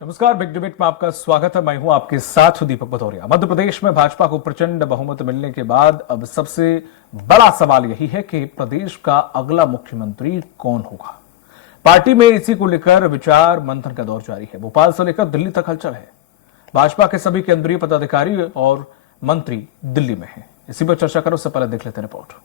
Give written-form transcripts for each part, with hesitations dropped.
नमस्कार, big debate में आपका स्वागत है। मैं हूं आपके साथ दीपक भदौरिया। मध्य प्रदेश में भाजपा को प्रचंड बहुमत मिलने के बाद अब सबसे बड़ा सवाल यही है कि प्रदेश का अगला मुख्यमंत्री कौन होगा। पार्टी में इसी को लेकर विचार मंथन का दौर जारी है। भोपाल से लेकर दिल्ली तक हलचल है। भाजपा के सभी केंद्रीय पदाधिकारी और मंत्री दिल्ली में हैं। इसी पर चर्चा करो, उससे पहले देख लेते हैं रिपोर्ट।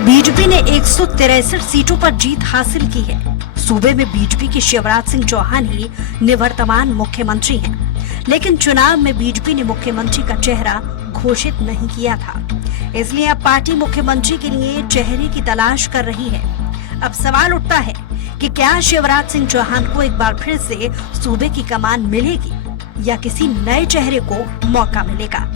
बीजेपी ने 163 सीटों पर जीत हासिल की है। सूबे में बीजेपी के शिवराज सिंह चौहान ही निवर्तमान मुख्यमंत्री हैं। लेकिन चुनाव में बीजेपी ने मुख्यमंत्री का चेहरा घोषित नहीं किया था, इसलिए अब पार्टी मुख्यमंत्री के लिए चेहरे की तलाश कर रही है। अब सवाल उठता है कि क्या शिवराज सिंह चौहान को एक बार फिर से सूबे की कमान मिलेगी या किसी नए चेहरे को मौका मिलेगा।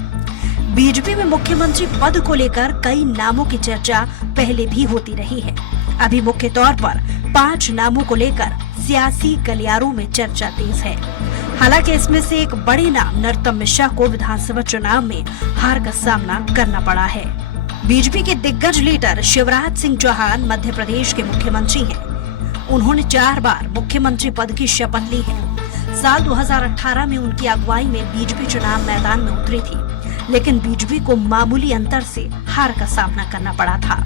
बीजेपी में मुख्यमंत्री पद को लेकर कई नामों की चर्चा पहले भी होती रही है। अभी मुख्य तौर पर 5 नामों को लेकर सियासी गलियारों में चर्चा तेज है। हालांकि इसमें से एक बड़े नाम नरोत्तम मिश्रा को विधानसभा चुनाव में हार का सामना करना पड़ा है। बीजेपी के दिग्गज लीडर शिवराज सिंह चौहान मध्य प्रदेश के मुख्यमंत्री हैं। उन्होंने 4 बार मुख्यमंत्री पद की शपथ ली है। साल 2018 में उनकी अगुवाई में बीजेपी चुनाव मैदान में उतरी थी, लेकिन बीजेपी को मामूली अंतर से हार का सामना करना पड़ा था।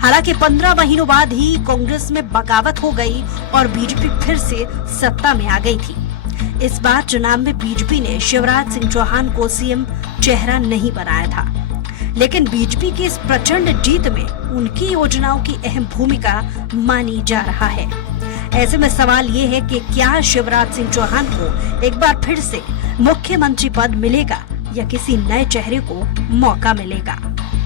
हालांकि 15 महीनों बाद ही कांग्रेस में बगावत हो गई और बीजेपी फिर से सत्ता में आ गई थी। इस बार चुनाव में बीजेपी ने शिवराज सिंह चौहान को सीएम चेहरा नहीं बनाया था, लेकिन बीजेपी की इस प्रचंड जीत में उनकी योजनाओं की अहम भूमिका मानी जा रहा है। ऐसे में सवाल ये है कि क्या शिवराज सिंह चौहान को एक बार फिर से मुख्यमंत्री पद मिलेगा या किसी नए चेहरे को मौका मिलेगा।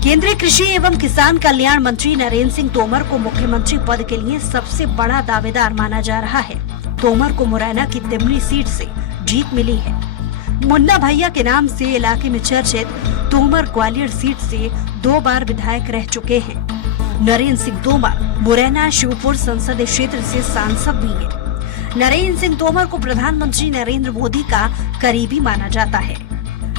केंद्रीय कृषि एवं किसान कल्याण मंत्री नरेंद्र सिंह तोमर को मुख्यमंत्री पद के लिए सबसे बड़ा दावेदार माना जा रहा है। तोमर को मुरैना की तिमली सीट से जीत मिली है। मुन्ना भैया के नाम से इलाके में चर्चित तोमर ग्वालियर सीट से 2 बार विधायक रह चुके हैं। नरेंद्र सिंह तोमर मुरैना शिवपुर संसदीय क्षेत्र से सांसद भी है। नरेंद्र सिंह तोमर को प्रधानमंत्री नरेंद्र मोदी का करीबी माना जाता है।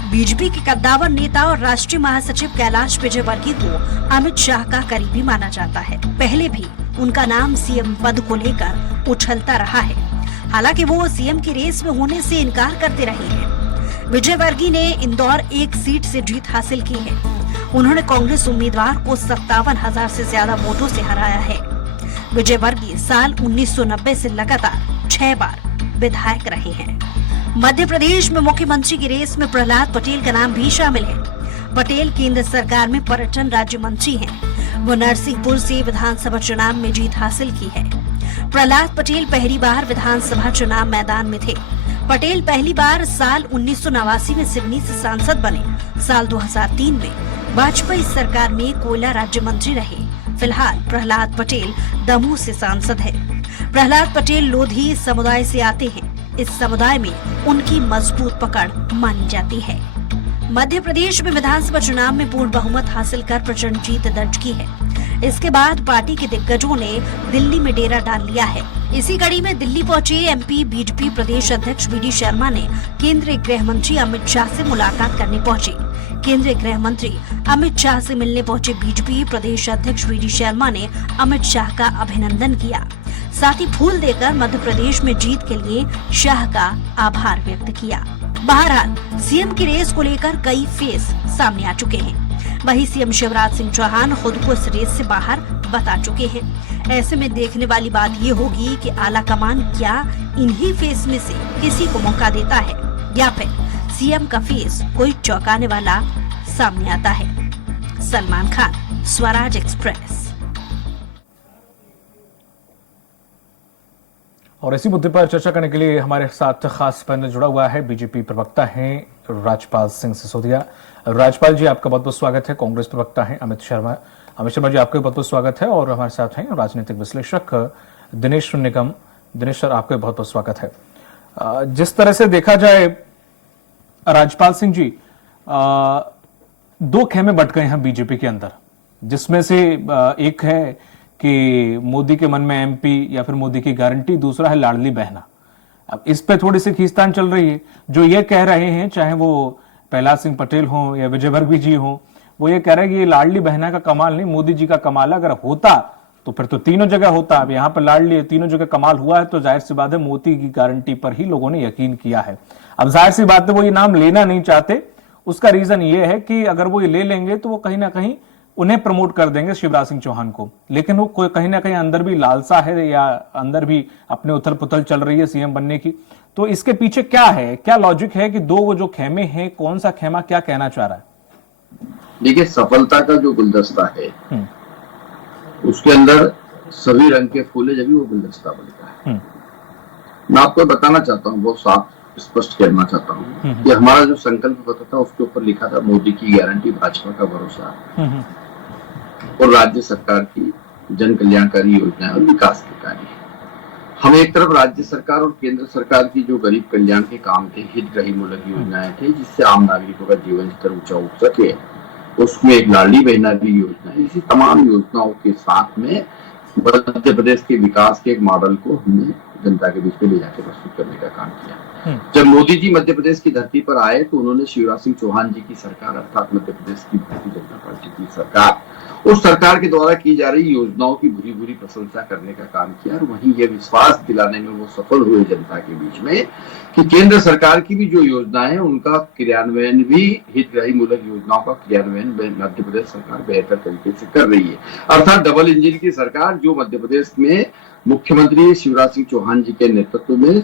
बीजेपी के कद्दावर नेता और राष्ट्रीय महासचिव कैलाश विजयवर्गीय को अमित शाह का करीबी माना जाता है। पहले भी उनका नाम सीएम पद को लेकर उछलता रहा है। हालांकि वो सीएम की रेस में होने से इनकार करते रहे हैं। विजयवर्गीय ने इंदौर 1 सीट से जीत हासिल की है। उन्होंने कांग्रेस उम्मीदवार को 57,000 से ज्यादा वोटों से हराया है। विजयवर्गीय साल 1990 से लगातार 6 बार विधायक रहे हैं। मध्य प्रदेश में मुख्यमंत्री की रेस में प्रहलाद पटेल का नाम भी शामिल है। पटेल केंद्र सरकार में पर्यटन राज्य मंत्री हैं। वो नरसिंहपुर से विधानसभा चुनाव में जीत हासिल की है। प्रहलाद पटेल पहली बार विधानसभा चुनाव मैदान में थे। पटेल पहली बार साल 1989 में सिवनी से सांसद बने। साल 2003 में वाजपेयी सरकार में कोयला राज्य मंत्री रहे। फिलहाल प्रहलाद पटेल दमोह से सांसद है। प्रहलाद पटेल लोधी समुदाय से आते हैं। इस समुदाय में उनकी मजबूत पकड़ मानी जाती है। मध्य प्रदेश में विधानसभा चुनाव में पूर्ण बहुमत हासिल कर प्रचंड जीत दर्ज की है। इसके बाद पार्टी के दिग्गजों ने दिल्ली में डेरा डाल लिया है। इसी कड़ी में दिल्ली पहुंचे एमपी बीजेपी प्रदेश अध्यक्ष वी डी शर्मा ने केंद्रीय गृह मंत्री अमित शाह से मुलाकात करने पहुंचे। केंद्रीय गृह मंत्री अमित शाह से मिलने पहुंचे बीजेपी प्रदेश अध्यक्ष वी डी शर्मा ने अमित शाह का अभिनंदन किया। साथ ही फूल देकर मध्य प्रदेश में जीत के लिए शाह का आभार व्यक्त किया। बहरहाल सीएम की रेस को लेकर कई फेस सामने आ चुके हैं। वहीं सीएम शिवराज सिंह चौहान खुद को इस रेस से बाहर बता चुके हैं। ऐसे में देखने वाली बात ये होगी कि आला कमान क्या इन्हीं फेस में से किसी को मौका देता है या फिर सीएम का फेस कोई चौंकाने वाला सामने आता है। सलमान खान, स्वराज एक्सप्रेस। और इसी मुद्दे पर चर्चा करने के लिए हमारे साथ खास पैनल जुड़ा हुआ है। बीजेपी प्रवक्ता हैं राजपाल सिंह सिसोदिया। राजपाल जी, आपका बहुत बहुत स्वागत है। कांग्रेस प्रवक्ता हैं अमित शर्मा जी, आपका बहुत बहुत स्वागत है। और हमारे साथ हैं राजनीतिक विश्लेषक दिनेश निगम। दिनेश सर, आपका बहुत बहुत स्वागत है। जिस तरह से देखा जाए राजपाल सिंह जी, 2 खेमे बट गए हैं बीजेपी के अंदर, जिसमें से एक है कि मोदी के मन में एमपी या फिर मोदी की गारंटी, दूसरा है लाडली बहना। अब इस पे थोड़ी सी खींचतान चल रही है। जो ये कह रहे हैं, चाहे वो प्रहलाद सिंह पटेल हो या विजयवर्गीय जी हो, वो ये कह रहे हैं कि ये लाडली बहना का कमाल नहीं, मोदी जी का कमाल है। अगर होता तो फिर तो तीनों जगह होता है। अब यहाँ पर लाडली तीनों जगह कमाल हुआ है तो जाहिर सी बात है मोदी की गारंटी पर ही लोगों ने यकीन किया है। अब जाहिर सी बात है वो ये नाम लेना नहीं चाहते, उसका रीजन ये है कि अगर वो ये ले लेंगे तो वो कहीं ना कहीं उन्हें प्रमोट कर देंगे शिवराज सिंह चौहान को, लेकिन वो कहीं ना कहीं अंदर भी लालसा है या अंदर भी अपने उथल पुथल चल रही है सीएम बनने की। तो इसके पीछे क्या है, क्या लॉजिक है कि दो वो जो खेमे हैं, कौन सा खेमा क्या कहना चाह रहा है? देखिए, सफलता का जो गुलदस्ता है उसके अंदर सभी रंग के फूल है, जब भी वो गुलदस्ता बनता है। मैं आपको बताना चाहता हूँ, बहुत साफ स्पष्ट कहना चाहता हूँ कि हमारा जो संकल्प पत्र था उसके ऊपर लिखा था मोदी की गारंटी, भाजपा का भरोसा और राज्य सरकार की जन कल्याणकारी योजनाएं और विकास के कार्य। हम एक तरफ राज्य सरकार और केंद्र सरकार की जो गरीब कल्याण के काम थे, हितग्राही मूलक योजनाएं थे जिससे आम नागरिकों का जीवन स्तर ऊंचा उठ सके, उसमें एक लाडली बहना भी योजना है। इसी तमाम योजनाओं के साथ में मध्य प्रदेश के विकास के एक मॉडल को हमने जनता के बीच में ले जाकर प्रस्तुत करने का काम किया। जब मोदी जी मध्य प्रदेश की धरती पर आए तो उन्होंने शिवराज सिंह चौहान जी की सरकार अर्थात मध्य प्रदेश की भारतीय जनता पार्टी की सरकार, उस सरकार के द्वारा की जा रही योजनाओं की भूरी भूरी प्रशंसा करने का काम किया और वहीं यह विश्वास दिलाने में वो सफल हुए जनता के बीच में कि केंद्र सरकार की भी जो योजनाएं हैं उनका क्रियान्वयन भी, हितग्राही मूलक योजनाओं का क्रियान्वयन मध्य प्रदेश सरकार बेहतर तरीके से कर रही है। अर्थात डबल इंजन की सरकार जो मध्य प्रदेश में मुख्यमंत्री शिवराज सिंह चौहान जी के नेतृत्व में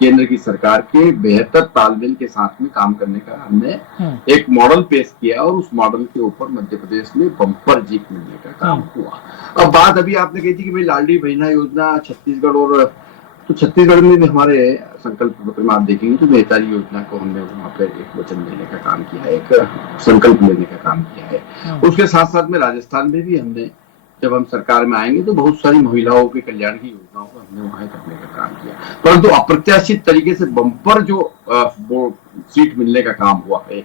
केंद्र की सरकार के बेहतर तालमेल के साथ में काम करने का हमने एक मॉडल पेश किया और उस मॉडल के ऊपर मध्य प्रदेश में बम्पर जीत मिलने का काम हुआ। अब बात अभी आपने कही थी कि भाई लाडली बहना योजना छत्तीसगढ़, और तो छत्तीसगढ़ में भी हमारे संकल्प पत्र में आप देखेंगे तो बेहतरी योजना को हमने वहाँ पे एक वचन देने का काम किया है, एक संकल्प लेने का काम किया है। उसके साथ साथ में राजस्थान में भी हमने, जब हम सरकार में आएंगे तो बहुत सारी महिलाओं के कल्याण की योजनाओं को हमने वहां करने का काम किया, परंतु अप्रत्याशित तरीके से बम्पर जो वो सीट मिलने का काम हुआ है।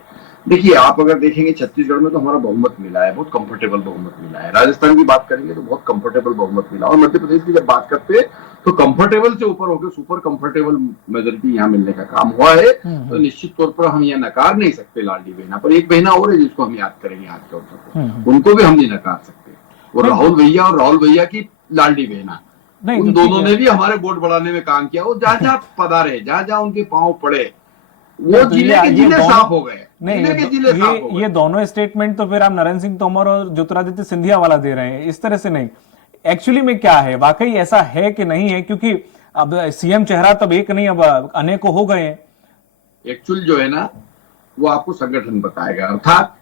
देखिए, आप अगर देखेंगे छत्तीसगढ़ में तो हमारा बहुमत मिला है, बहुत कंफर्टेबल बहुमत मिला है। राजस्थान की बात करेंगे तो बहुत कंफर्टेबल बहुमत मिला, और मध्य प्रदेश की जब बात करते हैं तो कंफर्टेबल से ऊपर होकर सुपर कंफर्टेबल मेजोरिटी यहाँ मिलने का काम हुआ है। तो निश्चित तौर पर हम यह नकार नहीं सकते लाडली बहना पर। एक बहना और है जिसको हम याद करेंगे आज के अवसर पर, उनको भी हम नहीं नकार सकते, और राहुल भैया और राहुल भैया की लाडली बहना, उन दोनों ने भी हमारे वोट बढ़ाने में काम किया। वो जहाँ जहाँ पधारे, जहाँ जहाँ उनके पांव पड़े, वो जिले के जिले साफ हो गए। नहीं, ये दोनों स्टेटमेंट तो फिर आप नरेंद्र सिंह तोमर और ज्योतिरादित्य सिंधिया वाला दे रहे हैं, इस तरह से नहीं। एक्चुअली में क्या है, वाकई ऐसा है कि नहीं है? क्योंकि अब सीएम चेहरा तब एक नहीं, अब अनेकों हो गए हैं। एक्चुअल जो है ना वो आपको संगठन बताएगा, अर्थात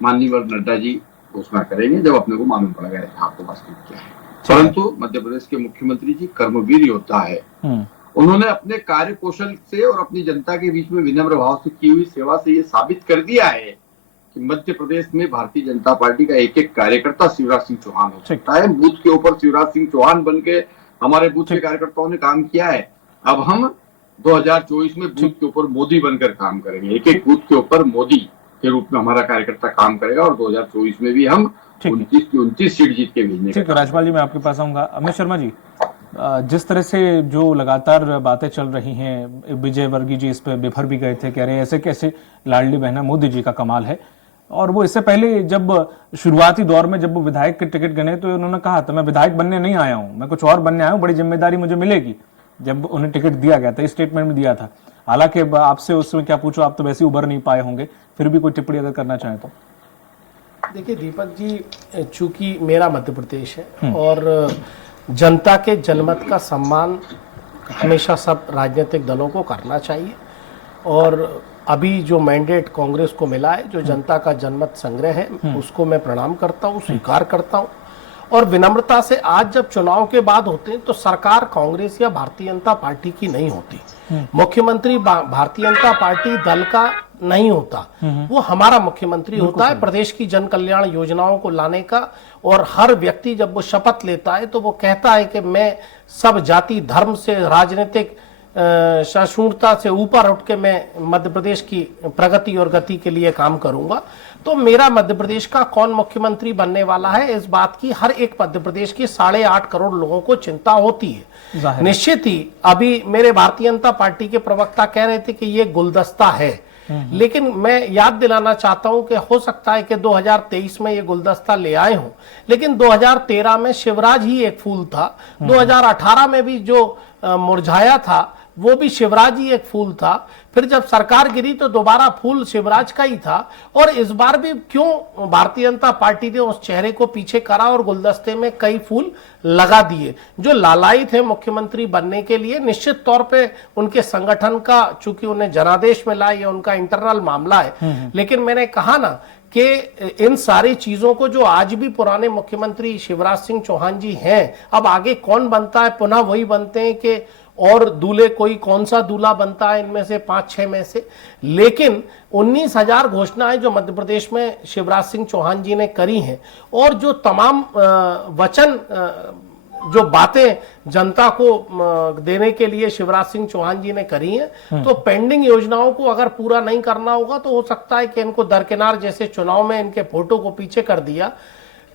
माननीय नड्डा जी घोषणा करेंगे जब अपने को मालूम पड़ेगा आपको वास्तविक क्या है। परंतु मध्य प्रदेश के मुख्यमंत्री जी कर्मवीर योद्धा है। उन्होंने अपने कार्य कौशल से और अपनी जनता के बीच में विनम्र भाव से की हुई सेवा से ये साबित कर दिया है कि मध्य प्रदेश में भारतीय जनता पार्टी का एक एक कार्यकर्ता शिवराज सिंह चौहान हो सकता है। बूथ के ऊपर शिवराज सिंह चौहान बन के हमारे बूथ के कार्यकर्ताओं ने काम किया है। अब हम 2024 में बूथ के ऊपर मोदी बनकर काम करेंगे, एक एक बूथ के ऊपर मोदी के रूप में हमारा कार्यकर्ता काम करेगा, और 2024 में भी हम 29 की 29 सीट जीत के भेजने। ठीक है राज्यपाल जी, मैं आपके पास आऊंगा। अमित शर्मा जी, जिस तरह से जो लगातार बातें चल रही हैं, विजय वर्गीय जी इस पे बिफर भी गए थे, कह रहे ऐसे कैसे लाडली बहना मोदी जी का कमाल है। और वो इससे पहले जब शुरुआती दौर में जब वो विधायक के टिकट गने तो उन्होंने कहा था मैं विधायक बनने नहीं आया हूं, मैं कुछ और बनने आया हूं, बड़ी जिम्मेदारी मुझे मिलेगी। जब उन्हें टिकट दिया गया था, स्टेटमेंट में दिया था। हालांकि आपसे उसमें क्या पूछो, आप तो वैसे उभर नहीं पाए होंगे, फिर भी कोई टिप्पणी अगर करना चाहें तो। देखिए दीपक जी, चूंकि मेरा मध्य प्रदेश है और जनता के जनमत का सम्मान हमेशा सब राजनीतिक दलों को करना चाहिए, और अभी जो मैंडेट कांग्रेस को मिला है, जो जनता का जनमत संग्रह है, उसको मैं प्रणाम करता हूँ, स्वीकार करता हूँ। और विनम्रता से आज जब चुनाव के बाद होते हैं तो सरकार कांग्रेस या भारतीय जनता पार्टी की नहीं होती, मुख्यमंत्री भारतीय जनता पार्टी दल का नहीं होता, वो हमारा मुख्यमंत्री होता है प्रदेश की जन कल्याण योजनाओं को लाने का। और हर व्यक्ति जब वो शपथ लेता है तो वो कहता है कि मैं सब जाति धर्म से, राजनीतिक सहिष्णुता से ऊपर उठ के मैं मध्य प्रदेश की प्रगति और गति के लिए काम करूंगा। तो मेरा मध्य प्रदेश का कौन मुख्यमंत्री बनने वाला है, इस बात की हर एक मध्य प्रदेश की 8.5 करोड़ लोगों को चिंता होती है। निश्चित ही अभी मेरे भारतीय जनता पार्टी के प्रवक्ता कह रहे थे कि ये गुलदस्ता है, लेकिन मैं याद दिलाना चाहता हूं कि हो सकता है कि 2023 में ये गुलदस्ता ले आए हों, लेकिन 2013 में शिवराज ही एक फूल था, 2018 में भी जो मुरझाया था वो भी शिवराज ही एक फूल था, फिर जब सरकार गिरी तो दोबारा फूल शिवराज का ही था, और इस बार भी क्यों भारतीय जनता पार्टी ने उस चेहरे को पीछे करा और गुलदस्ते में कई फूल लगा दिए। जो लालायित है मुख्यमंत्री बनने के लिए, निश्चित तौर पे उनके संगठन का, चूंकि उन्हें जनादेश मिला, ये उनका इंटरनल मामला है, लेकिन मैंने कहा ना कि इन सारी चीजों को जो आज भी पुराने मुख्यमंत्री शिवराज सिंह चौहान जी हैं, अब आगे कौन बनता है, पुनः वही बनते हैं कि और दूल्हे कोई कौन सा दूल्हा बनता है इनमें से 5-6 में से, लेकिन 19,000 घोषणाएं जो मध्य प्रदेश में शिवराज सिंह चौहान जी ने करी हैं, और जो तमाम वचन, जो बातें जनता को देने के लिए शिवराज सिंह चौहान जी ने करी हैं, तो पेंडिंग योजनाओं को अगर पूरा नहीं करना होगा तो हो सकता है कि इनको दरकिनार, जैसे चुनाव में इनके फोटो को पीछे कर दिया,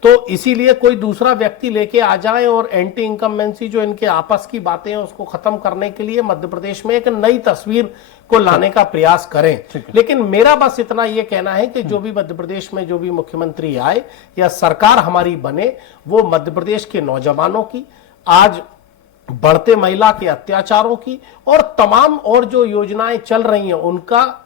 तो इसीलिए कोई दूसरा व्यक्ति लेके आ जाए और एंटी इनकम्बेंसी जो इनके आपस की बातें हैं उसको खत्म करने के लिए मध्य प्रदेश में एक नई तस्वीर को लाने का प्रयास करें। लेकिन मेरा बस इतना ये कहना है कि जो भी मध्य प्रदेश में जो भी मुख्यमंत्री आए या सरकार हमारी बने, वो मध्य प्रदेश के नौजवानों की, आज बढ़ते महिला के अत्याचारों की और तमाम और जो योजनाएं चल रही हैं उनका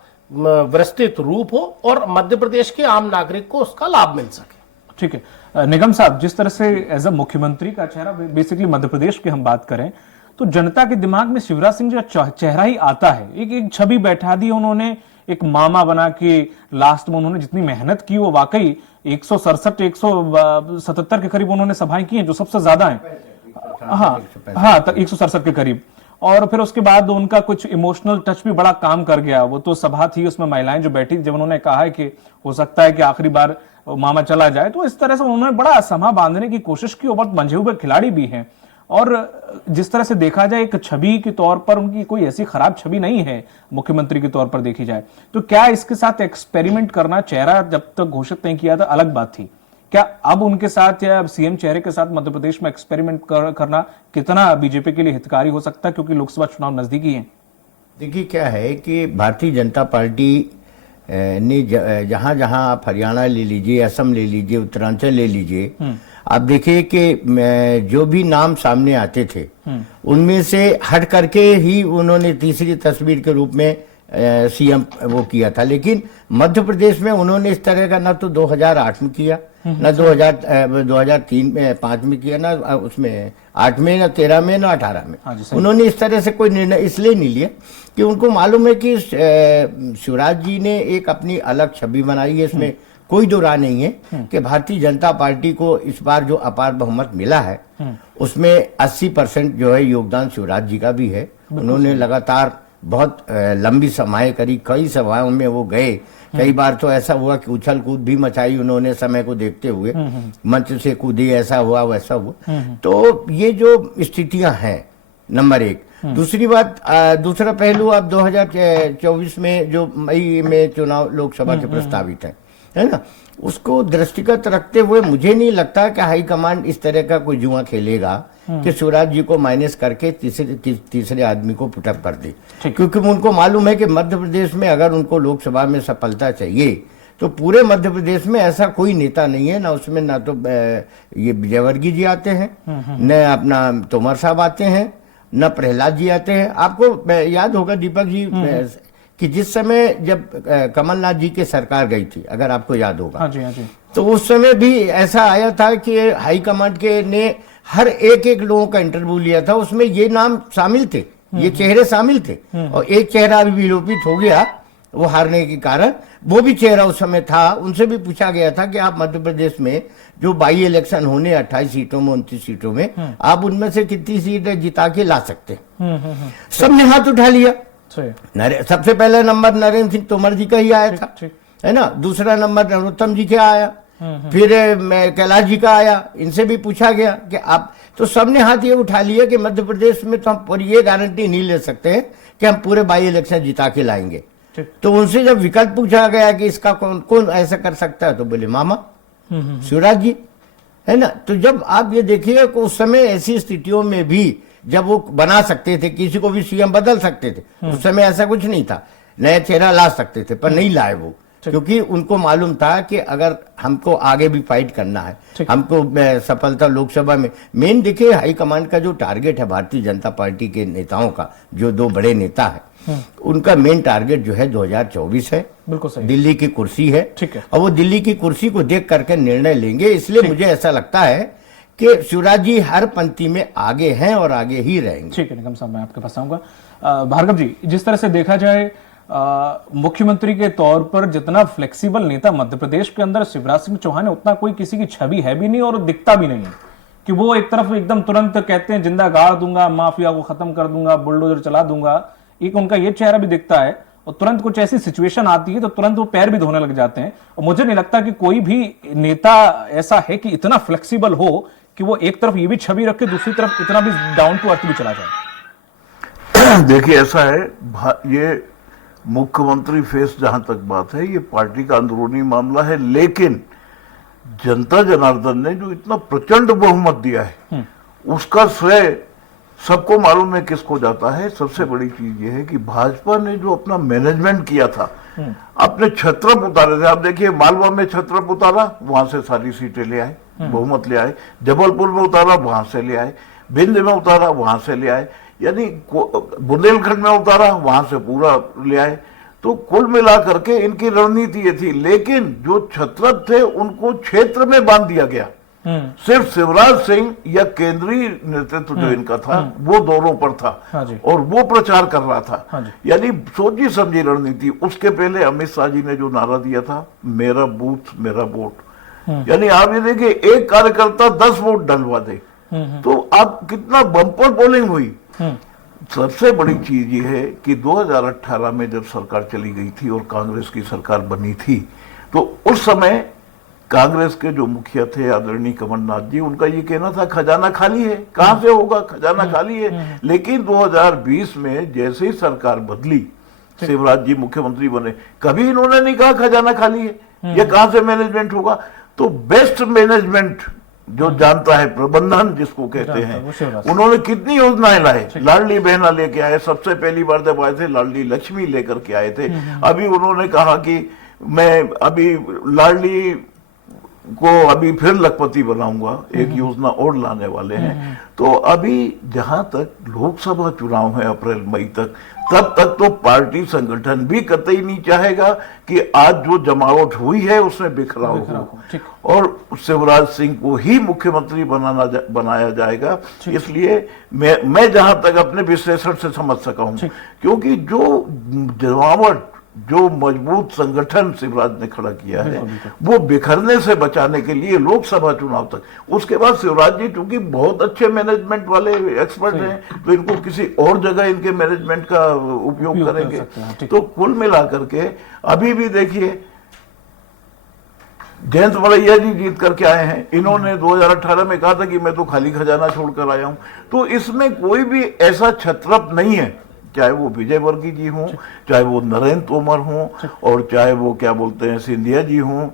विस्तृत रूप हो और मध्य प्रदेश के आम नागरिक को उसका लाभ मिल सके। ठीक है निगम साहब, जिस तरह से एज अ मुख्यमंत्री का चेहरा, बेसिकली मध्य प्रदेश की हम बात करें तो जनता के दिमाग में शिवराज सिंह का चेहरा ही आता है। एक छवि बैठा दी उन्होंने, एक मामा बना के। लास्ट में उन्होंने जितनी मेहनत की वो वाकई 177 के करीब उन्होंने सभाएं की हैं, जो सबसे ज्यादा है। हाँ 167 के करीब। और फिर उसके बाद उनका कुछ इमोशनल टच भी बड़ा काम कर गया। वो तो सभा थी, उसमें महिलाएं जो बैठी, जब उन्होंने कहा है कि हो सकता है कि आखिरी बार मामा चला जाए, तो इस तरह से उन्होंने बड़ा समा बांधने की कोशिश की। और बहुत मंझे हुए खिलाड़ी भी हैं, और जिस तरह से देखा जाए एक छवि के तौर पर उनकी कोई ऐसी खराब छवि नहीं है मुख्यमंत्री के तौर पर देखी जाए। तो क्या इसके साथ एक्सपेरिमेंट करना, चेहरा जब तक घोषित नहीं किया था अलग बात थी, क्या अब उनके साथ या सीएम चेहरे के साथ मध्य प्रदेश में एक्सपेरिमेंट करना कितना बीजेपी के लिए हितकारी हो सकता है, क्योंकि लोकसभा चुनाव नजदीकी है? देखिए क्या है कि भारतीय जनता पार्टी ने जहां जहां आप हरियाणा ले लीजिए, असम ले लीजिए, उत्तरांचल ले लीजिए, आप देखिए कि जो भी नाम सामने आते थे उनमें से हट करके ही उन्होंने तीसरी तस्वीर के रूप में सीएम वो किया था। लेकिन मध्य प्रदेश में उन्होंने इस तरह का ना तो 2008 में किया, ना 2003 में 5 में किया, ना उसमें 8 में, ना 13 में, ना 18 में। उन्होंने इस तरह से कोई निर्णय इसलिए नहीं लिया कि उनको मालूम है कि शिवराज जी ने एक अपनी अलग छवि बनाई है। इसमें कोई दो राय नहीं है कि भारतीय जनता पार्टी को इस बार जो अपार बहुमत मिला है उसमें 80% जो है योगदान शिवराज जी का भी है। उन्होंने लगातार बहुत लंबी सभाएं करी, कई सभाओं में वो गए। कई बार तो ऐसा हुआ कि उछल कूद भी मचाई उन्होंने, समय को देखते हुए मंच से कूदी, ऐसा हुआ वैसा हुआ। तो ये जो स्थितियां हैं, नंबर एक। दूसरी बात, दूसरा पहलू, अब 2024 में जो मई में चुनाव लोकसभा के प्रस्तावित है ना, उसको दृष्टिगत रखते हुए मुझे नहीं लगता कि हाईकमांड इस तरह का कोई जुआ खेलेगा कि शिवराज जी को माइनस करके तीसरे आदमी को पुटअप कर दे, क्योंकि उनको मालूम है कि मध्य प्रदेश में अगर उनको लोकसभा में सफलता चाहिए तो पूरे मध्य प्रदेश में ऐसा कोई नेता नहीं है, ना उसमें ना तो ये विजयवर्गीय जी आते हैं, न अपना तोमर साहब आते हैं, न प्रहलाद जी आते हैं। आपको याद होगा दीपक जी कि जिस समय जब कमलनाथ जी की सरकार गई थी, अगर आपको याद होगा, हाँ जी, तो उस समय भी ऐसा आया था कि हाईकमांड के ने हर एक लोगों का इंटरव्यू लिया था, उसमें ये नाम शामिल थे, ये चेहरे शामिल थे। और एक चेहरा अभी विलोपित हो गया वो हारने के कारण, वो भी चेहरा उस समय था। उनसे भी पूछा गया था कि आप मध्य प्रदेश में जो बाई इलेक्शन होने 28 सीटों में, 29 सीटों में, आप उनमें से कितनी सीटें जिता के ला सकते? सबने हाथ उठा लिया। सबसे पहला नंबर नरेंद्र सिंह तोमर जी का ही आया था, है ना। दूसरा नंबर नरोत्तम जी का आया, फिर कैलाश जी का आया। इनसे भी पूछा गया कि आप, तो सबने हाथ ये उठा लिया कि मध्य प्रदेश में तो हम ये गारंटी नहीं ले सकते हैं कि हम पूरे बाई इलेक्शन जिता के लाएंगे। तो उनसे जब विकल्प पूछा गया कि इसका कौन ऐसा कर सकता है, तो बोले मामा शिवराज जी, है ना। तो जब आप ये देखिए कि उस समय ऐसी स्थितियों में भी जब वो बना सकते थे, किसी को भी सीएम बदल सकते थे, उस समय ऐसा कुछ नहीं था। नया चेहरा ला सकते थे, पर नहीं लाए वो, क्योंकि उनको मालूम था कि अगर हमको आगे भी फाइट करना है, हमको सफलता लोकसभा में, मेन देखिए हाईकमांड का जो टारगेट है भारतीय जनता पार्टी के नेताओं का, जो दो बड़े नेता है, उनका मेन टारगेट जो है 2024 है, बिल्कुल सही, दिल्ली की कुर्सी है, ठीक है, और वो दिल्ली की कुर्सी को देख करके निर्णय लेंगे। इसलिए मुझे ऐसा लगता है कि शिवराज जी हर पंक्ति में आगे हैं और आगे ही रहेंगे। ठीक है, निगम साहब मैं आपके पास आऊंगा। भार्गव जी, जिस तरह से देखा जाए मुख्यमंत्री के तौर पर जितना फ्लेक्सिबल नेता मध्य प्रदेश के अंदर शिवराज सिंह चौहान है, उतना कोई किसी की छवि है भी नहीं और दिखता भी नहीं है कि वो एक तरफ एकदम तुरंत कहते हैं जिंदा गाड़ दूंगा, माफिया को खत्म कर दूंगा, बुलडोजर चला दूंगा, एक उनका ये चेहरा भी दिखता है, और तुरंत कुछ ऐसी सिचुएशन आती है तो तुरंत वो पैर भी धोने लग जाते हैं। और मुझे नहीं लगता कि कोई भी नेता ऐसा है कि इतना फ्लेक्सिबल हो कि वो एक तरफ ये भी छवि रखे, दूसरी तरफ इतना भी डाउन टू अर्थ भी चला जाए। देखिए ऐसा है, ये मुख्यमंत्री फेस जहां तक बात है, ये पार्टी का अंदरूनी मामला है, लेकिन जनता जनार्दन ने जो इतना प्रचंड बहुमत दिया है उसका श्रेय सबको मालूम है किसको जाता है। सबसे बड़ी चीज ये है कि भाजपा ने जो अपना मैनेजमेंट किया था, अपने छत्रप उतारे थे। आप देखिए मालवा में छत्रप उतारा, वहां से सारी सीटें ले आए, बहुमत ले आए, जबलपुर में उतारा, वहां से ले आए, भिंड में उतारा, वहां से ले आए, यानी बुंदेलखंड में उतारा, वहां से पूरा ले आए। तो कुल मिला करके इनकी रणनीति ये थी, लेकिन जो छत्रप थे उनको क्षेत्र में बांध दिया गया। सिर्फ शिवराज सिंह या केंद्रीय नेतृत्व जो इनका था वो दोनों पर था, और वो प्रचार कर रहा था, यानी सोची समझी रणनीति। उसके पहले अमित शाह जी ने जो नारा दिया था, मेरा बूथ मेरा वोट, यानी आप ये देखिए एक कार्यकर्ता 10 वोट डलवा दे, तो आप कितना बम्पर पोलिंग हुई। सबसे बड़ी चीज ये है कि 2018 में जब सरकार चली गई थी और कांग्रेस की सरकार बनी थी, तो उस समय कांग्रेस के जो मुखिया थे आदरणीय कमलनाथ जी, उनका ये कहना था खजाना खाली है, कहां से होगा, खजाना खाली है। लेकिन 2020 में जैसे ही सरकार बदली, शिवराज जी मुख्यमंत्री बने, कभी इन्होंने नहीं कहा खजाना खाली है, ये कहां से मैनेजमेंट होगा। तो बेस्ट मैनेजमेंट जो जानता है, प्रबंधन जिसको कहते हैं, उन्होंने कितनी योजनाएं लाए, लाडली बहना लेके आए, सबसे पहली बार जब आए थे लाडली लक्ष्मी लेकर के आए थे। अभी उन्होंने कहा कि मैं अभी लाडली को अभी फिर लखपति बनाऊंगा, एक योजना और लाने वाले हैं। तो अभी जहां तक लोकसभा चुनाव है अप्रैल मई तक, तब तक तो पार्टी संगठन भी कतई नहीं चाहेगा कि आज जो जमावट हुई है उसमें बिखराव हो, और शिवराज सिंह को ही मुख्यमंत्री बनाया जाएगा। इसलिए मैं जहां तक अपने विश्लेषण से समझ सका हूं, क्योंकि जो जमावट, जो मजबूत संगठन शिवराज ने खड़ा किया है, वो बिखरने से बचाने के लिए लोकसभा चुनाव तक, उसके बाद शिवराज जी चूंकि बहुत अच्छे मैनेजमेंट वाले एक्सपर्ट हैं, तो इनको किसी और जगह इनके मैनेजमेंट का उपयोग करेंगे। तो कुल मिलाकर के अभी भी देखिए जयंत मलैया जी जीत करके आए हैं, इन्होंने 2018 में कहा था कि मैं तो खाली खजाना छोड़कर आया हूं। तो इसमें कोई भी ऐसा छत्रप नहीं है, चाहे वो विजय वर्गीय जी हों, चाहे वो नरेंद्र तोमर हों, और चाहे वो क्या बोलते हैं सिंधिया जी हों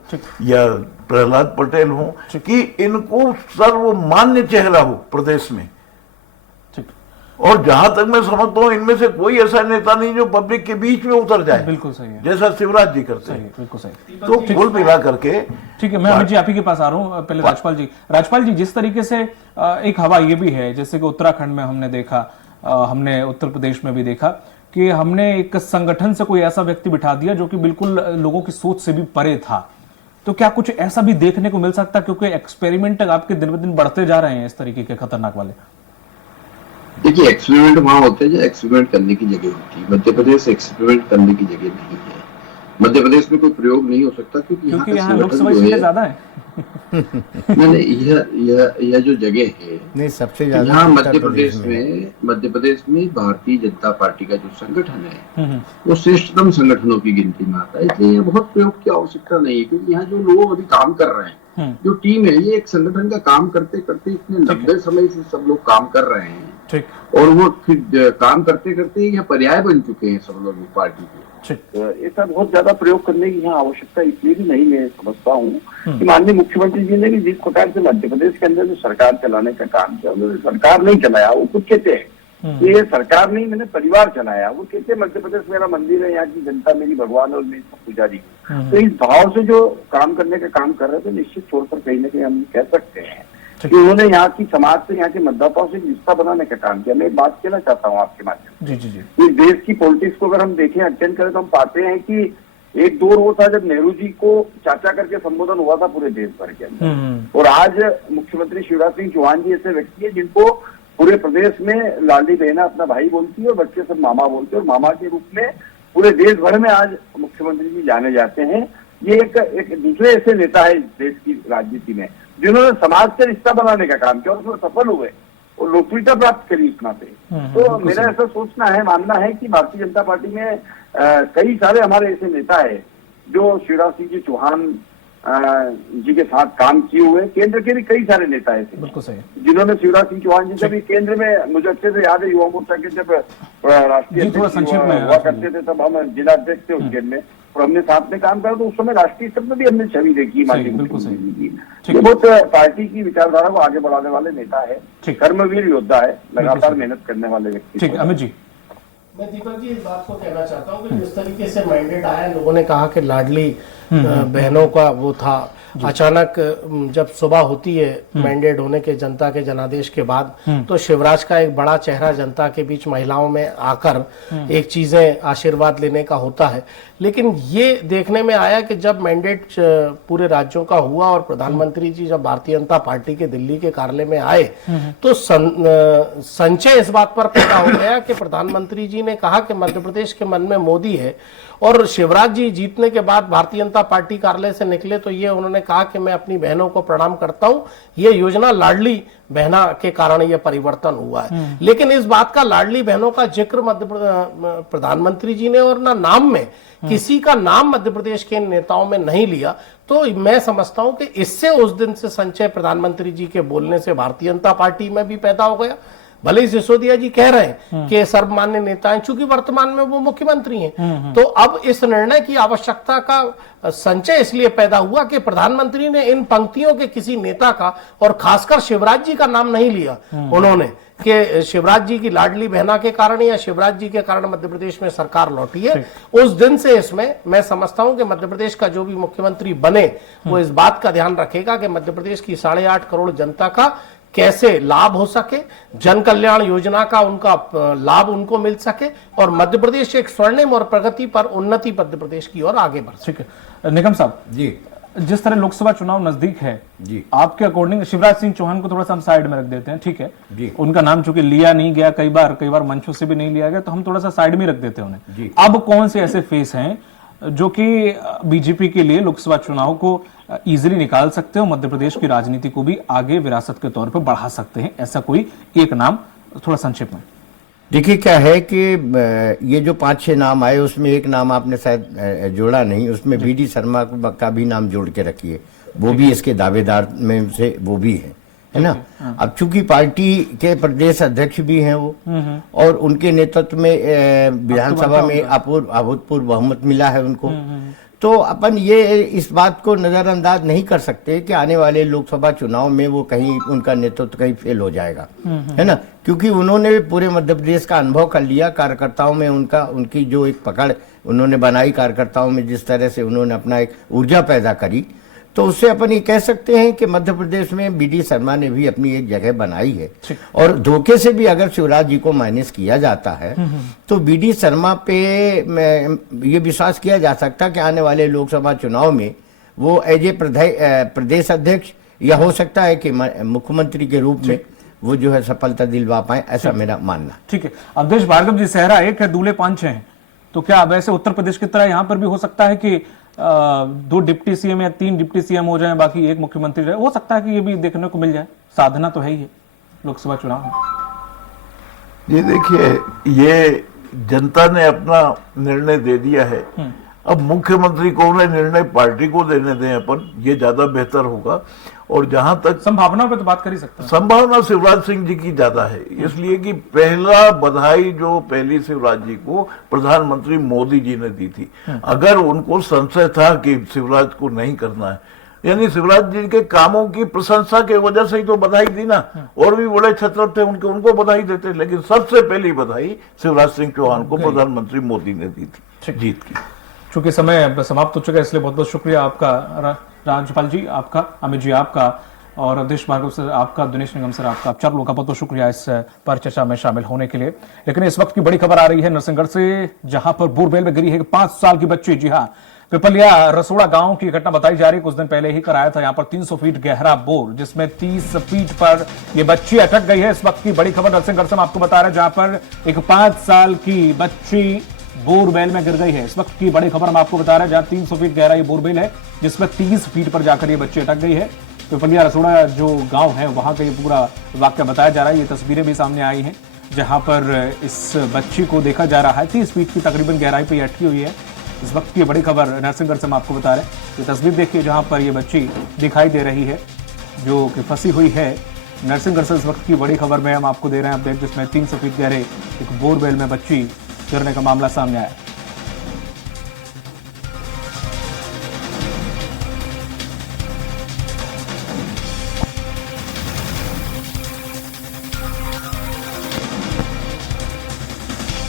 या प्रहलाद पटेल हों, कि इनको सर्वमान्य चेहरा हो प्रदेश में। और जहां तक मैं समझता हूं इनमें से कोई ऐसा नेता नहीं जो पब्लिक के बीच में उतर जाए, बिल्कुल सही है, जैसा शिवराज जी करते हैं। बिल्कुल सही। तो कुल मिला करके ठीक है, मैं अमित जी आप ही के पास आ रहा हूं। पहले राजपाल जी, राजपाल जी जिस तरीके से एक हवा ये भी है, जैसे कि उत्तराखंड में हमने देखा, हमने उत्तर प्रदेश में भी देखा कि हमने एक संगठन से कोई ऐसा व्यक्ति बिठा दिया जो कि बिल्कुल लोगों की सोच से भी परे था। तो क्या कुछ ऐसा भी देखने को मिल सकता, क्योंकि एक्सपेरिमेंट आपके दिन ब दिन बढ़ते जा रहे हैं इस तरीके के खतरनाक वाले? देखिए एक्सपेरिमेंट वहां होते हैं जो एक्सपेरिमेंट करने की जगह होती है। मध्य प्रदेश एक्सपेरिमेंट करने की जगह नहीं है। मध्य प्रदेश में कोई प्रयोग नहीं हो सकता, क्योंकि यहाँ लोकसभा सीटें ज्यादा है। यह जो जगह है, नहीं सबसे ज्यादा यहाँ मध्य प्रदेश में भारतीय जनता पार्टी का जो संगठन है वो श्रेष्ठतम संगठनों की गिनती में आता है। इसलिए बहुत प्रयोग की आवश्यकता नहीं है, क्योंकि यहाँ जो लोग अभी काम कर रहे हैं, जो टीम है, ये एक संगठन का काम करते करते इतने लंबे समय से सब लोग काम कर रहे हैं, और वो फिर काम करते करते यहाँ पर्याय बन चुके हैं सब लोग पार्टी के। ऐसा बहुत ज्यादा प्रयोग करने की यहाँ आवश्यकता इसलिए भी नहीं मैं समझता हूँ कि माननीय मुख्यमंत्री जी ने भी जिस प्रकार से मध्य प्रदेश के अंदर जो सरकार चलाने का काम किया, उन्होंने सरकार नहीं चलाया, वो खुद कहते हैं कि ये सरकार नहीं, मैंने परिवार चलाया। वो कहते मध्य प्रदेश मेरा मंदिर है, यहाँ की जनता मेरी भगवान और मेरी पुजारी। तो इस भाव से जो काम करने का काम कर रहे थे, निश्चित तौर पर कहीं ना कहीं हम कह सकते हैं कि उन्होंने यहाँ की समाज से, यहाँ के मतदाताओं से रिश्ता बनाने का काम किया। मैं एक बात कहना चाहता हूँ आपके माध्यम से। इस देश की पॉलिटिक्स को अगर हम देखें, अध्ययन करें, तो हम पाते हैं कि एक दौर वो था जब नेहरू जी को चाचा करके संबोधन हुआ था पूरे देश भर के अंदर, और आज मुख्यमंत्री शिवराज सिंह चौहान जी ऐसे व्यक्ति है जिनको पूरे प्रदेश में लाडली बहना अपना भाई बोलती है और बच्चे सब मामा बोलते हैं, और मामा के रूप में पूरे देश भर में आज मुख्यमंत्री जी जाने जाते हैं। ये एक दूसरे ऐसे नेता है इस देश की राजनीति में जिन्होंने समाज से रिश्ता बनाने का काम किया और उसमें सफल हुए और लोकप्रियता प्राप्त करी इस नाते। तो मेरा ऐसा सोचना है, मानना है कि भारतीय जनता पार्टी में कई सारे हमारे ऐसे नेता है जो शिवराज सिंह जी चौहान जी के साथ काम किए हुए। केंद्र के भी कई सारे नेता ऐसे जिन्होंने शिवराज सिंह चौहान जी जब केंद्र में, मुझे अच्छे से याद है, युवा मोर्चा के जब राष्ट्रीय अध्यक्ष हुआ करते थे तब हम जिला अध्यक्ष थे उज्जैन में, और हमने साथ में काम करा। तो उस समय राष्ट्रीय स्तर पर भी हमने छवि देखी माननीय मुख्यमंत्री जी की। ये बहुत पार्टी की विचारधारा को आगे बढ़ाने वाले नेता है, कर्मवीर योद्धा है, लगातार मेहनत करने वाले व्यक्ति। अमित जी, मैं दीपक जी इस बात को कहना चाहता हूँ कि जिस तरीके से मैंडेट आया, लोगों ने कहा कि लाडली बहनों का वो था, अचानक जब सुबह होती है मैंडेट होने के जनता के जनादेश के बाद, तो शिवराज का एक बड़ा चेहरा जनता के बीच महिलाओं में आकर एक चीजें आशीर्वाद लेने का होता है। लेकिन ये देखने में आया कि जब मैंडेट पूरे राज्यों का हुआ और प्रधानमंत्री जी जब भारतीय जनता पार्टी के दिल्ली के कार्यालय में आए, तो संचय इस बात पर पैदा हो गया कि प्रधानमंत्री जी ने कहा कि मध्य प्रदेश के मन में मोदी है, और शिवराज जी जीतने के बाद भारतीय जनता पार्टी कार्यालय से निकले तो ये उन्होंने कहा कि मैं अपनी बहनों को प्रणाम करता हूं, ये योजना लाडली बहना के कारण ये परिवर्तन हुआ है। लेकिन इस बात का, लाडली बहनों का जिक्र मध्य प्रधानमंत्री जी ने और ना नाम में किसी का नाम मध्य प्रदेश के नेताओं में नहीं लिया। तो मैं समझता हूं कि इससे उस दिन से संचय प्रधानमंत्री जी के बोलने से भारतीय जनता पार्टी में भी पैदा हो गया। भले ही सिसोदिया जी कह रहे हैं कि सर्वमान्य नेता हैं, चूंकि वर्तमान में वो मुख्यमंत्री हैं, तो अब इस निर्णय की आवश्यकता का संचय इसलिए पैदा हुआ कि प्रधानमंत्री ने इन पंक्तियों के किसी नेता का और खासकर शिवराज जी का नाम नहीं लिया उन्होंने, कि शिवराज जी की लाडली बहना के कारण या शिवराज जी के कारण मध्य प्रदेश में सरकार लौटी है। उस दिन से इसमें मैं समझता हूं कि मध्य प्रदेश का जो भी मुख्यमंत्री बने वो इस बात का ध्यान रखेगा कि मध्य प्रदेश की 8.5 करोड़ जनता का कैसे लाभ हो सके, जन कल्याण योजना का उनका लाभ उनको मिल सके, और मध्य प्रदेश एक स्वर्णिम और प्रगति पर उन्नति मध्य प्रदेश की ओर आगे बढ़ सके। ठीक है निगम साहब जी, जिस तरह लोकसभा चुनाव नजदीक है जी, आपके अकॉर्डिंग शिवराज सिंह चौहान को थोड़ा सा हम साइड में रख देते हैं, ठीक है जी, उनका नाम चूंकि लिया नहीं गया, कई बार मंचों से भी नहीं लिया गया, तो हम थोड़ा सा साइड में रख देते हैं उन्हें। अब कौन से ऐसे फेस हैं जो कि बीजेपी के लिए लोकसभा चुनाव को इजीली निकाल सकते हैं और मध्य प्रदेश की राजनीति को भी आगे विरासत के तौर पर बढ़ा सकते हैं? ऐसा कोई एक नाम थोड़ा संक्षेप में। देखिए क्या है कि ये जो 5-6 नाम आए उसमें एक नाम आपने शायद जोड़ा नहीं, उसमें बीडी शर्मा का भी नाम जोड़ के रखिए, वो भी इसके दावेदार में से वो भी है ना। अब चूंकि पार्टी के प्रदेश अध्यक्ष भी हैं वो, और उनके नेतृत्व में विधानसभा में अभूतपूर्व बहुमत मिला है उनको, तो अपन ये इस बात को नजरअंदाज नहीं कर सकते कि आने वाले लोकसभा चुनाव में वो कहीं उनका नेतृत्व कहीं फेल हो जाएगा, है ना, क्योंकि उन्होंने पूरे मध्य प्रदेश का अनुभव कर लिया। कार्यकर्ताओं में उनकी जो एक पकड़ उन्होंने बनाई, कार्यकर्ताओं में जिस तरह से उन्होंने अपना एक ऊर्जा पैदा करी, तो उससे अपन ये कह सकते हैं कि मध्य प्रदेश में बीडी शर्मा ने भी अपनी एक जगह बनाई है। और धोखे से भी अगर शिवराज जी को माइनस किया जाता है तो बीडी शर्मा पे ये विश्वास किया जा सकता है कि आने वाले लोकसभा चुनाव में वो एज ए प्रदेश अध्यक्ष या हो सकता है कि मुख्यमंत्री के रूप में वो जो है सफलता दिलवा पाए, ऐसा मेरा मानना। ठीक है, अवधेश भार्गव जी, सेहरा एक है, दूल्हे 5 हैं, तो क्या वैसे उत्तर प्रदेश की तरह यहाँ पर भी हो सकता है कि 2 डिप्टी सीएम या 3 डिप्टी सीएम हो जाएं, बाकी एक मुख्यमंत्री रहे? हो सकता है कि ये भी देखने को मिल जाए, साधना तो है ही है लोकसभा चुनाव में। ये देखिए, ये जनता ने अपना निर्णय दे दिया है, अब मुख्यमंत्री को उन्हें निर्णय पार्टी को देने दें अपन, ये ज्यादा बेहतर होगा। और जहां तक संभावना पे तो बात कर ही सकते हैं, संभावना शिवराज सिंह जी की ज्यादा है, इसलिए कि पहला बधाई जो पहली शिवराज जी को प्रधानमंत्री मोदी जी ने दी थी, अगर उनको संशय था कि शिवराज को नहीं करना है यानी शिवराज जी के कामों की प्रशंसा के वजह से ही तो बधाई दी ना। और भी बड़े छत्र थे उनके, उनको बधाई देते, लेकिन सबसे पहली बधाई शिवराज सिंह चौहान को प्रधानमंत्री मोदी ने दी थी जीत की। चूंकि समय समाप्त हो चुका है, इसलिए बहुत बहुत शुक्रिया आपका राज्यपाल जी, आपका अमित जी, आपका और अवधेश भार्गव सर, आपका दिनेश निगम सर, आपका, आप चार लोगों का बहुत बहुत शुक्रिया इस पर चर्चा में शामिल होने के लिए। लेकिन इस वक्त की बड़ी खबर आ रही है नरसिंहगढ़ से, जहां पर बोरवेल में गिरी है 5 साल की बच्ची। जी हाँ, पिपलिया रसोड़ा गांव की घटना बताई जा रही है। कुछ दिन पहले ही कराया था यहाँ पर 300 फीट गहरा बोर, जिसमें 30 फीट पर ये बच्ची अटक गई है। इस वक्त की बड़ी खबर नरसिंहगढ़ से हम आपको बता रहे हैं, जहां पर एक 5 साल की बच्ची बोरवेल में गिर गई है। इस वक्त की बड़ी खबर हम आपको बता रहे हैं, जहां 300 फीट गहरा ये बोरवेल है, जिसमें 30 फीट पर जाकर ये बच्ची अटक गई है। पिपलिया रसोड़ा जो गांव है, वहां का ये पूरा वाकया बताया जा रहा है। ये तस्वीरें भी सामने आई हैं, जहां पर इस बच्ची को देखा जा रहा है। 30 फीट की तकरीबन गहराई पर ये अटकी हुई है। इस वक्त की बड़ी खबर नरसिंहगढ़ से हम आपको बता रहे हैं। ये तस्वीर देखिए, जहां पर ये बच्ची दिखाई दे रही है, जो कि फंसी हुई है। नरसिंहगढ़ से इस वक्त की बड़ी खबर में हम आपको दे रहे हैं अपडेट, जिसमें 300 फीट गहरे एक बोरवेल में बच्ची गिरने का मामला सामने आया।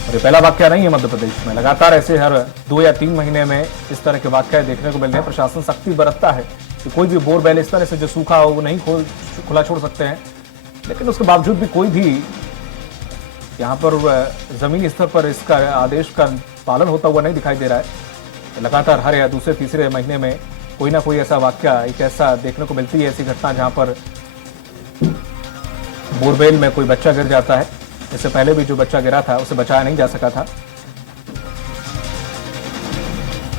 और ये पहला वाकया नहीं है मध्य प्रदेश में, लगातार ऐसे हर 2 या 3 महीने में इस तरह के वाकये देखने को मिल रहे हैं। प्रशासन सख्ती बरतता है कि कोई भी बोरवेल इस तरह से जो सूखा हो वो नहीं खुला छोड़ सकते हैं, लेकिन उसके बावजूद भी कोई भी यहाँ पर जमीनी स्तर पर इसका आदेश का पालन होता हुआ नहीं दिखाई दे रहा है। लगातार हर या दूसरे तीसरे महीने में कोई ना कोई ऐसा वाकया, एक ऐसा देखने को मिलती है, ऐसी घटना जहां पर बोरवेल में कोई बच्चा गिर जाता है। इससे पहले भी जो बच्चा गिरा था उसे बचाया नहीं जा सका था।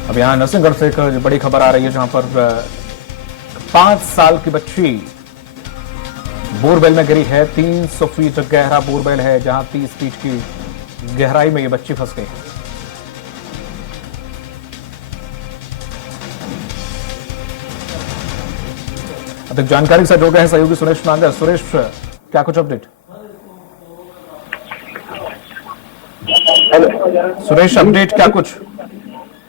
अब यहां नरसिंहगढ़ से एक बड़ी खबर आ रही है, जहां पर 5 साल की बच्ची बोरवेल में गिरी है। 300 फीट गहरा बोरवेल है, जहां 30 फीट की गहराई में ये बच्ची फंस गई है। अब एक जानकारी से जुड़ गए हैं सहयोगी सुरेश नांगर। सुरेश, क्या कुछ अपडेट? सुरेश, अपडेट क्या कुछ?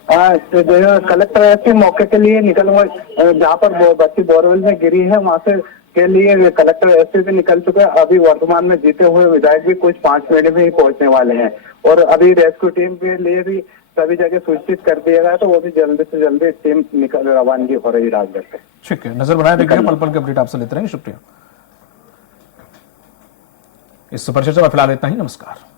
तो जो कलेक्टर ऐसे मौके के लिए निकल हुआ, जहाँ पर वो बच्ची बोरवेल में गिरी है, वहाँ से के लिए कलेक्टर ऐसे भी निकल चुके हैं। अभी वर्तमान में जीते हुए विधायक भी कुछ 5 मिनट में ही पहुंचने वाले हैं, और अभी रेस्क्यू टीम के लिए भी सभी जगह सूचित कर दिया गया, तो वो भी जल्दी से जल्दी टीम निकल रवानगी हो रही राजगढ़ से। ठीक है, नजर बनाए रखिए, पल पल के अपडेट आपसे लेते रहेंगे। शुक्रिया। इस पर चर्चा में फिलहाल इतना ही। नमस्कार।